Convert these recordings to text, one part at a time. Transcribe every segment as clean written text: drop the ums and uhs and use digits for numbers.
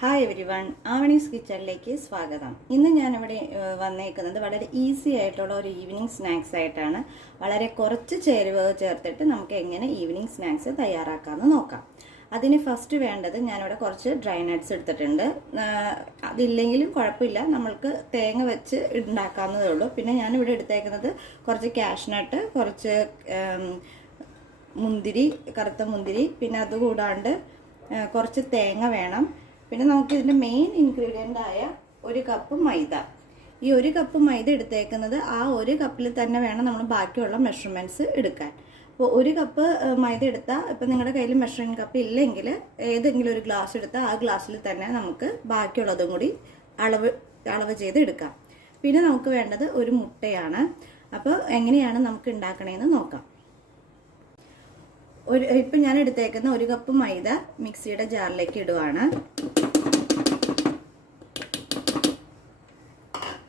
Hi every one, Avani's കിച്ചണിലേക്ക് സ്വാഗതം. ഇന്ന് ഞാനിവിടെ വന്നേക്കുന്നത് വളരെ ഈസി ആയിട്ടുള്ള ഒരു ഈവനിങ് സ്നാക്സ് ആയിട്ടാണ്. വളരെ കുറച്ച് ചേരുവകൾ ചേർത്തിട്ട് നമുക്ക് എങ്ങനെ ഈവനിങ് സ്നാക്സ് തയ്യാറാക്കാമെന്ന് നോക്കാം. അതിന് ഫസ്റ്റ് വേണ്ടത്, ഞാനിവിടെ കുറച്ച് ഡ്രൈ നട്ട്സ് എടുത്തിട്ടുണ്ട്. അതില്ലെങ്കിലും കുഴപ്പമില്ല, നമ്മൾക്ക് തേങ്ങ വെച്ച് ഉണ്ടാക്കാവുന്നതേ ഉള്ളൂ. പിന്നെ ഞാനിവിടെ എടുത്തേക്കുന്നത് കുറച്ച് കാഷ്നട്ട്, കുറച്ച് മുന്തിരി, കറുത്ത മുന്തിരി, പിന്നെ അതുകൂടാണ്ട് കുറച്ച് തേങ്ങ വേണം. പിന്നെ നമുക്ക് ഇതിൻ്റെ മെയിൻ ഇൻഗ്രീഡിയൻ്റ് ആയ 1 കപ്പ് മൈദ. ഈ 1 കപ്പ് മൈദ എടുത്തേക്കുന്നത് ആ 1 കപ്പിൽ തന്നെ വേണം നമ്മൾ ബാക്കിയുള്ള മെഷർമെൻറ്റ്സ് എടുക്കാൻ. അപ്പോൾ 1 കപ്പ് മൈദ എടുത്താൽ, ഇപ്പം നിങ്ങളുടെ കയ്യിൽ മെഷറിംഗ് കപ്പ് ഇല്ലെങ്കിൽ ഏതെങ്കിലും ഒരു ഗ്ലാസ് എടുത്താൽ ആ ഗ്ലാസ്സിൽ തന്നെ നമുക്ക് ബാക്കിയുള്ളതും കൂടി അളവ് ചെയ്ത് എടുക്കാം. പിന്നെ നമുക്ക് വേണ്ടത് ഒരു മുട്ടയാണ്. അപ്പോൾ എങ്ങനെയാണ് നമുക്ക് ഉണ്ടാക്കണേന്ന് നോക്കാം. ഇപ്പം ഞാൻ എടുത്തേക്കുന്ന 1 കപ്പ് മൈദ മിക്സിയുടെ ജാറിലേക്ക് ഇടുവാണ്.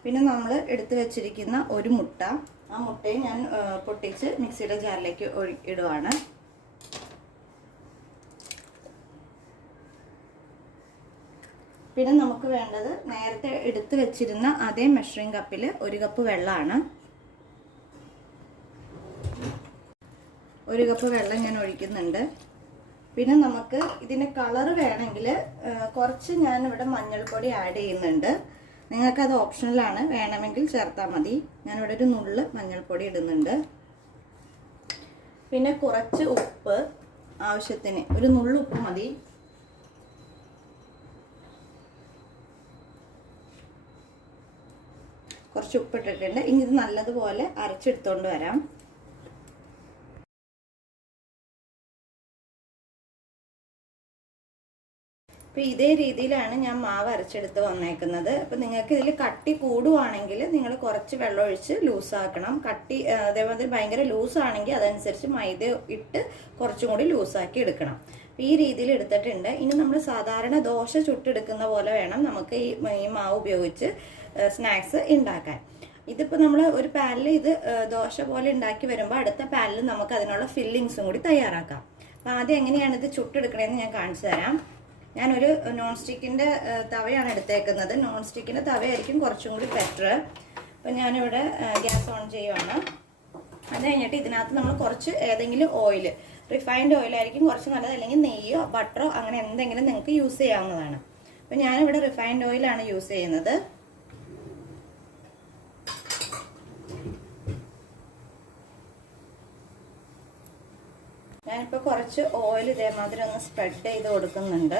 പിന്നെ നമ്മൾ എടുത്തു വെച്ചിരിക്കുന്ന ഒരു മുട്ട, ആ മുട്ടയും ഞാൻ പൊട്ടിച്ച് മിക്സിയുടെ ജാറിലേക്ക് ഇടുവാണ്. പിന്നെ നമുക്ക് വേണ്ടത്, നേരത്തെ എടുത്തു വെച്ചിരുന്ന അതേ മെഷറിംഗ് കപ്പിൽ 1 കപ്പ് വെള്ളമാണ്. 1 കപ്പ് വെള്ളം ഞാൻ ഒഴിക്കുന്നുണ്ട്. പിന്നെ നമുക്ക് ഇതിന് കളർ വേണമെങ്കിൽ കുറച്ച് ഞാനിവിടെ മഞ്ഞൾപ്പൊടി ആഡ് ചെയ്യുന്നുണ്ട്. നിങ്ങൾക്കത് ഓപ്ഷണലാണ്, വേണമെങ്കിൽ ചേർത്താൽ മതി. ഞാനിവിടെ ഒരു നുള്ള് മഞ്ഞൾപ്പൊടി ഇടുന്നുണ്ട്. പിന്നെ കുറച്ച് ഉപ്പ്, ആവശ്യത്തിന് ഒരു നുള്ള് ഉപ്പ് മതി. കുറച്ച് ഉപ്പ് ഇട്ടിട്ടുണ്ട്. ഇനി ഇത് നല്ലതുപോലെ അരച്ചെടുത്തോണ്ട് വരാം. അപ്പോൾ ഇതേ രീതിയിലാണ് ഞാൻ മാവ് അരച്ചെടുത്ത് വന്നേക്കുന്നത്. അപ്പോൾ നിങ്ങൾക്ക് ഇതിൽ കട്ടി കൂടുവാണെങ്കിൽ നിങ്ങൾ കുറച്ച് വെള്ളം ഒഴിച്ച് ലൂസാക്കണം. കട്ടി അതേമാതിരി ഭയങ്കര ലൂസാണെങ്കിൽ അതനുസരിച്ച് മൈദ ഇട്ട് കുറച്ചും കൂടി ലൂസാക്കി എടുക്കണം. അപ്പോൾ ഈ രീതിയിൽ എടുത്തിട്ടുണ്ട്. ഇനി നമ്മൾ സാധാരണ ദോശ ചുട്ടെടുക്കുന്ന പോലെ വേണം നമുക്ക് ഈ മാവ് ഉപയോഗിച്ച് സ്നാക്സ് ഉണ്ടാക്കാൻ. ഇതിപ്പോൾ നമ്മൾ ഒരു പാനിൽ ഇത് ദോശ പോലെ ഉണ്ടാക്കി വരുമ്പോൾ അടുത്ത പാനിൽ നമുക്ക് അതിനുള്ള ഫില്ലിങ്സും കൂടി തയ്യാറാക്കാം. അപ്പോൾ ആദ്യം എങ്ങനെയാണ് ഇത് ചുട്ടെടുക്കണമെന്ന് ഞാൻ കാണിച്ചു തരാം. ഞാനൊരു നോൺ സ്റ്റിക്കിൻ്റെ തവയാണ് എടുത്തേക്കുന്നത്. നോൺ സ്റ്റിക്കിൻ്റെ തവയായിരിക്കും കുറച്ചും കൂടി ബെറ്റർ. അപ്പം ഞാനിവിടെ ഗ്യാസ് ഓൺ ചെയ്യുവാണ്. അത് കഴിഞ്ഞിട്ട് ഇതിനകത്ത് നമ്മൾ കുറച്ച് ഏതെങ്കിലും ഓയിൽ, റിഫൈൻഡ് ഓയിലായിരിക്കും കുറച്ച് നല്ലത്, അല്ലെങ്കിൽ നെയ്യോ ബട്ടറോ അങ്ങനെ എന്തെങ്കിലും നിങ്ങൾക്ക് യൂസ് ചെയ്യാവുന്നതാണ്. അപ്പം ഞാനിവിടെ റിഫൈൻഡ് ഓയിലാണ് യൂസ് ചെയ്യുന്നത്. ഞാനിപ്പോൾ കുറച്ച് ഓയിൽ ഇതേമാതിരി ഒന്ന് സ്പ്രെഡ് ചെയ്ത് കൊടുക്കുന്നുണ്ട്.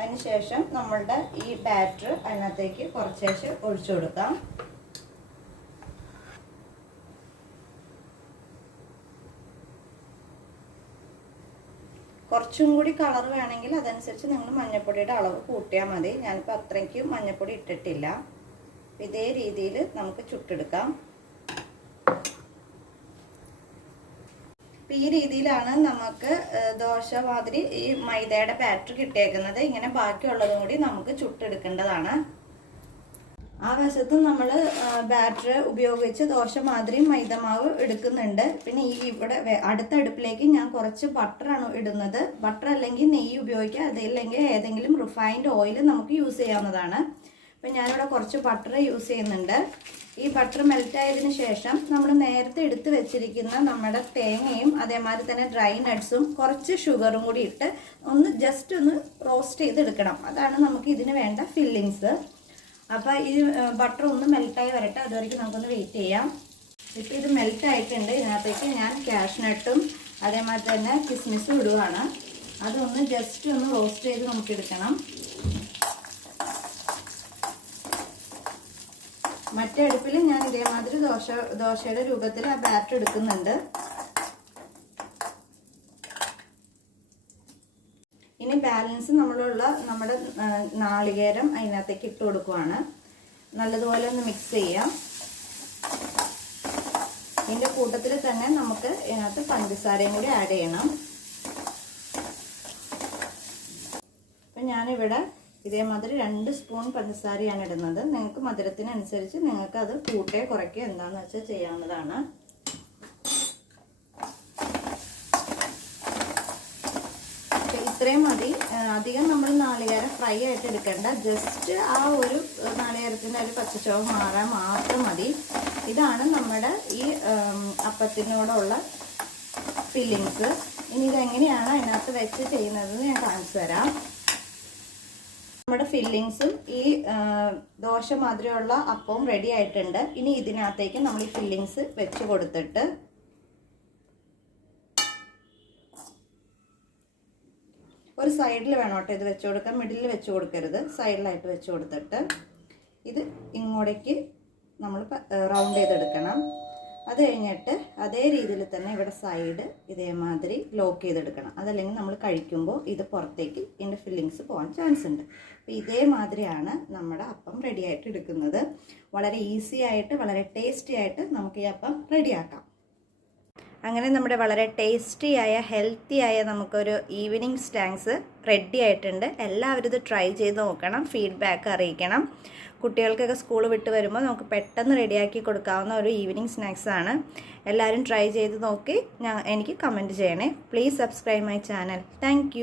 അതിനുശേഷം നമ്മളുടെ ഈ ബാറ്റർ അതിനകത്തേക്ക് കുറച്ചേശ് ഒഴിച്ചു കൊടുക്കാം. കുറച്ചും കൂടി കളർ വേണമെങ്കിൽ അതനുസരിച്ച് നിങ്ങൾ മഞ്ഞൾപ്പൊടിയുടെ അളവ് കൂട്ടിയാൽ മതി. ഞാനിപ്പോൾ അത്രയ്ക്ക് മഞ്ഞൾപ്പൊടി ഇട്ടിട്ടില്ല. ഇതേ രീതിയിൽ നമുക്ക് ചുട്ടെടുക്കാം. ഈ രീതിയിലാണ് നമുക്ക് ദോശ മാതിരി ഈ മൈദയുടെ ബാറ്റർ കിട്ടിയേക്കുന്നത്. ഇങ്ങനെ ബാക്കിയുള്ളതും കൂടി നമുക്ക് ചുട്ടെടുക്കേണ്ടതാണ്. ആ വശത്തും നമ്മൾ ബാറ്റർ ഉപയോഗിച്ച് ദോശ മാതിരി മൈദമാവ് എടുക്കുന്നുണ്ട്. പിന്നെ ഈ ഇവിടെ അടുത്ത അടുപ്പിലേക്ക് ഞാൻ കുറച്ച് ബട്ടറാണ് ഇടുന്നത്. ബട്ടർ അല്ലെങ്കിൽ നെയ്യ് ഉപയോഗിക്കുക, അതില്ലെങ്കിൽ ഏതെങ്കിലും റിഫൈൻഡ് ഓയിൽ നമുക്ക് യൂസ് ചെയ്യാവുന്നതാണ്. അപ്പം ഞാനിവിടെ കുറച്ച് ബട്ടർ യൂസ് ചെയ്യുന്നുണ്ട്. ഈ ബട്ടർ മെൽറ്റായതിനു ശേഷം നമ്മൾ നേരത്തെ എടുത്ത് വെച്ചിരിക്കുന്ന നമ്മുടെ തേങ്ങയും അതേമാതിരി തന്നെ ഡ്രൈ നട്ട്സും കുറച്ച് ഷുഗറും കൂടി ഇട്ട് ജസ്റ്റ് ഒന്ന് റോസ്റ്റ് ചെയ്തെടുക്കണം. അതാണ് നമുക്ക് ഇതിന് വേണ്ട ഫില്ലിങ്സ്. അപ്പോൾ ഈ ബട്ടർ ഒന്ന് മെൽറ്റായി വരട്ടെ, അതുവരെയ്ക്ക് നമുക്കൊന്ന് വെയിറ്റ് ചെയ്യാം. ഇപ്പോൾ ഇത് മെൽറ്റായിട്ടുണ്ട്. ഇതിനകത്തേക്ക് ഞാൻ കാഷ്നട്ടും അതേമാതിരി തന്നെ കിസ്മിസും ഇടുകയാണ്. അതൊന്ന് ജസ്റ്റ് ഒന്ന് റോസ്റ്റ് ചെയ്ത് നമുക്ക് എടുക്കണം. മറ്റേ അടുപ്പിൽ ഞാൻ ഇതേമാതിരി ദോശയുടെ രൂപത്തിൽ ആ ബാറ്റർ എടുക്കുന്നുണ്ട്. ഇനി ബാലൻസ് നമ്മുടെ നാളികേരം അതിനകത്തേക്ക് ഇട്ട് കൊടുക്കുവാണ്. നല്ലതുപോലെ ഒന്ന് മിക്സ് ചെയ്യാം. ഇതിൻ്റെ കൂട്ടത്തിൽ തന്നെ നമുക്ക് ഇതിനകത്ത് പഞ്ചസാരയും കൂടി ആഡ് ചെയ്യണം. അപ്പം ഞാനിവിടെ ഇതേമാതിരി 2 സ്പൂൺ പഞ്ചസാരയാണ് ഇടുന്നത്. നിങ്ങൾക്ക് മധുരത്തിനനുസരിച്ച് നിങ്ങൾക്ക് അത് കൂട്ടുകയോ കുറയ്ക്കുകയോ എന്താണെന്ന് വെച്ചാൽ ചെയ്യാവുന്നതാണ്. ഇത്രയും മതി അധികം നമ്മൾ നാളികേരം ഫ്രൈ ആയിട്ട് എടുക്കേണ്ട, ജസ്റ്റ് ആ ഒരു നാളികേരത്തിൻ്റെ ഒരു പച്ചച്ചുവ മാറാൻ മാത്രം മതി. ഇതാണ് നമ്മുടെ ഈ അപ്പത്തിനോടുള്ള ഫില്ലിങ്സ്. ഇനി ഇതെങ്ങനെയാണ് അതിനകത്ത് വെച്ച് ചെയ്യുന്നതെന്ന് ഞാൻ കാണിച്ചു തരാം. നമ്മുടെ ഫില്ലിങ്സും ഈ ദോശ മാതിരിയുള്ള അപ്പവും റെഡി ആയിട്ടുണ്ട്. ഇനി ഇതിനകത്തേക്ക് നമ്മൾ ഈ ഫില്ലിങ്സ് വെച്ച് കൊടുത്തിട്ട് ഒരു സൈഡിൽ വേണം കേട്ടോ ഇത് വെച്ച് കൊടുക്കാൻ, മിഡിലിൽ വെച്ച് കൊടുക്കരുത്, സൈഡിലായിട്ട് വെച്ച് കൊടുത്തിട്ട് ഇത് ഇങ്ങോട്ടേക്ക് നമ്മൾ റൗണ്ട് ചെയ്തെടുക്കണം. അത് കഴിഞ്ഞിട്ട് അതേ രീതിയിൽ തന്നെ ഇവിടെ സൈഡ് ഇതേമാതിരി ലോക്ക് ചെയ്തെടുക്കണം. അതല്ലെങ്കിൽ നമ്മൾ കഴിക്കുമ്പോൾ ഇത് പുറത്തേക്ക് ഇതിൻ്റെ ഫില്ലിങ്സ് പോകാൻ ചാൻസ് ഉണ്ട്. അപ്പോൾ ഇതേമാതിരിയാണ് നമ്മുടെ അപ്പം റെഡിയായിട്ട് എടുക്കുന്നത്. വളരെ ഈസി ആയിട്ട് വളരെ ടേസ്റ്റി ആയിട്ട് നമുക്ക് ഈ അപ്പം റെഡിയാക്കാം. അങ്ങനെ നമ്മുടെ വളരെ ടേസ്റ്റിയായ ഹെൽത്തിയായ നമുക്കൊരു ഈവനിങ് സ്നാക്സ് റെഡി ആയിട്ടുണ്ട്. എല്ലാവരും ഇത് ട്രൈ ചെയ്ത് നോക്കണം, ഫീഡ്ബാക്ക് അറിയിക്കണം. കുട്ടികൾക്കൊക്കെ സ്കൂൾ വിട്ട് വരുമ്പോൾ നമുക്ക് പെട്ടെന്ന് റെഡിയാക്കി കൊടുക്കാവുന്ന ഒരു ഈവനിങ് സ്നാക്സാണ്. എല്ലാവരും ട്രൈ ചെയ്ത് നോക്കി എനിക്ക് കമൻറ്റ് ചെയ്യണേ. Please subscribe my channel. Thank